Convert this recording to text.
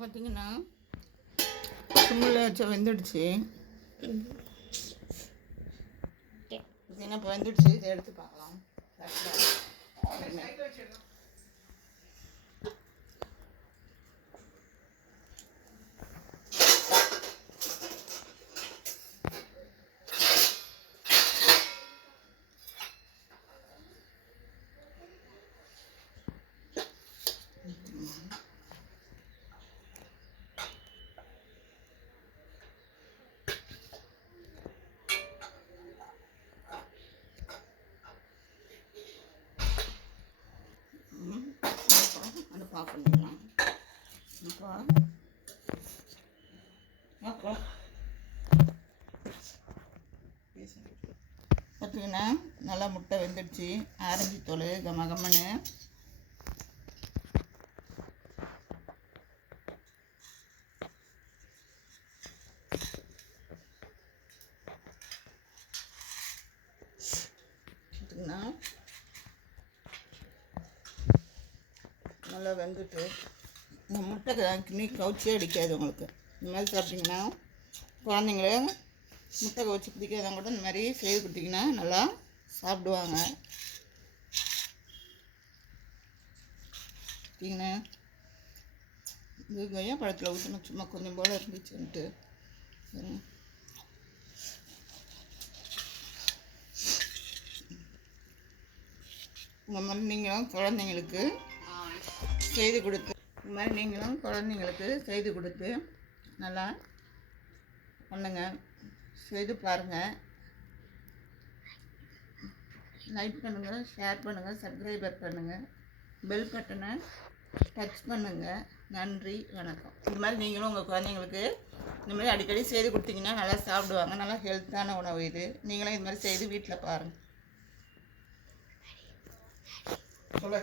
பார்த்தீங்கன்னா சிம்மில் வச்ச வெந்துடுச்சு. பார்த்தீங்கன்னா இப்போ வெந்துடுச்சு இதை எடுத்து பார்க்கலாம். இப்போ அப்போ பார்த்தீங்கன்னா நல்லா முட்டை வெந்துடுச்சு. ஆரஞ்சு தோல் கம கம்மன்னு நல்லா வெந்துட்டு இந்த முட்டை கிண்ணி கவுச்சியே அடிக்காது உங்களுக்கு. இந்த மாதிரி சாப்பிட்டிங்கன்னா குழந்தைங்கள முட்டை கவுச்சி பிடிக்காதவங்க கூட இந்த மாதிரி செய்து கொடுத்தீங்கன்னா நல்லா சாப்பிடுவாங்க. பார்த்தீங்கன்னா இது கொய்யா பழத்தில் ஊற்றணும் சும்மா கொஞ்சம் போல் இருந்துச்சுன்ட்டு. இந்த மாதிரி நீங்களும் குழந்தைங்களுக்கு செய்து கொடுத்து இது மாதிரி நீங்களும் குழந்தைங்களுக்கு செய்து கொடுத்து நல்லா பண்ணுங்க. செய்து பாருங்கள் லைக் பண்ணுங்கள் ஷேர் பண்ணுங்கள் சப்ஸ்கிரைபர் பண்ணுங்கள் பெல் பட்டனை டச் பண்ணுங்கள் நன்றி வணக்கம். இது மாதிரி நீங்களும் உங்கள் குழந்தைங்களுக்கு இந்த மாதிரி அடிக்கடி செய்து கொடுத்தீங்கன்னா நல்லா சாப்பிடுவாங்க. நல்லா ஹெல்த்தான உணவு இது. நீங்களும் இது மாதிரி செய்து வீட்டில் பாருங்கள் சொல்ல.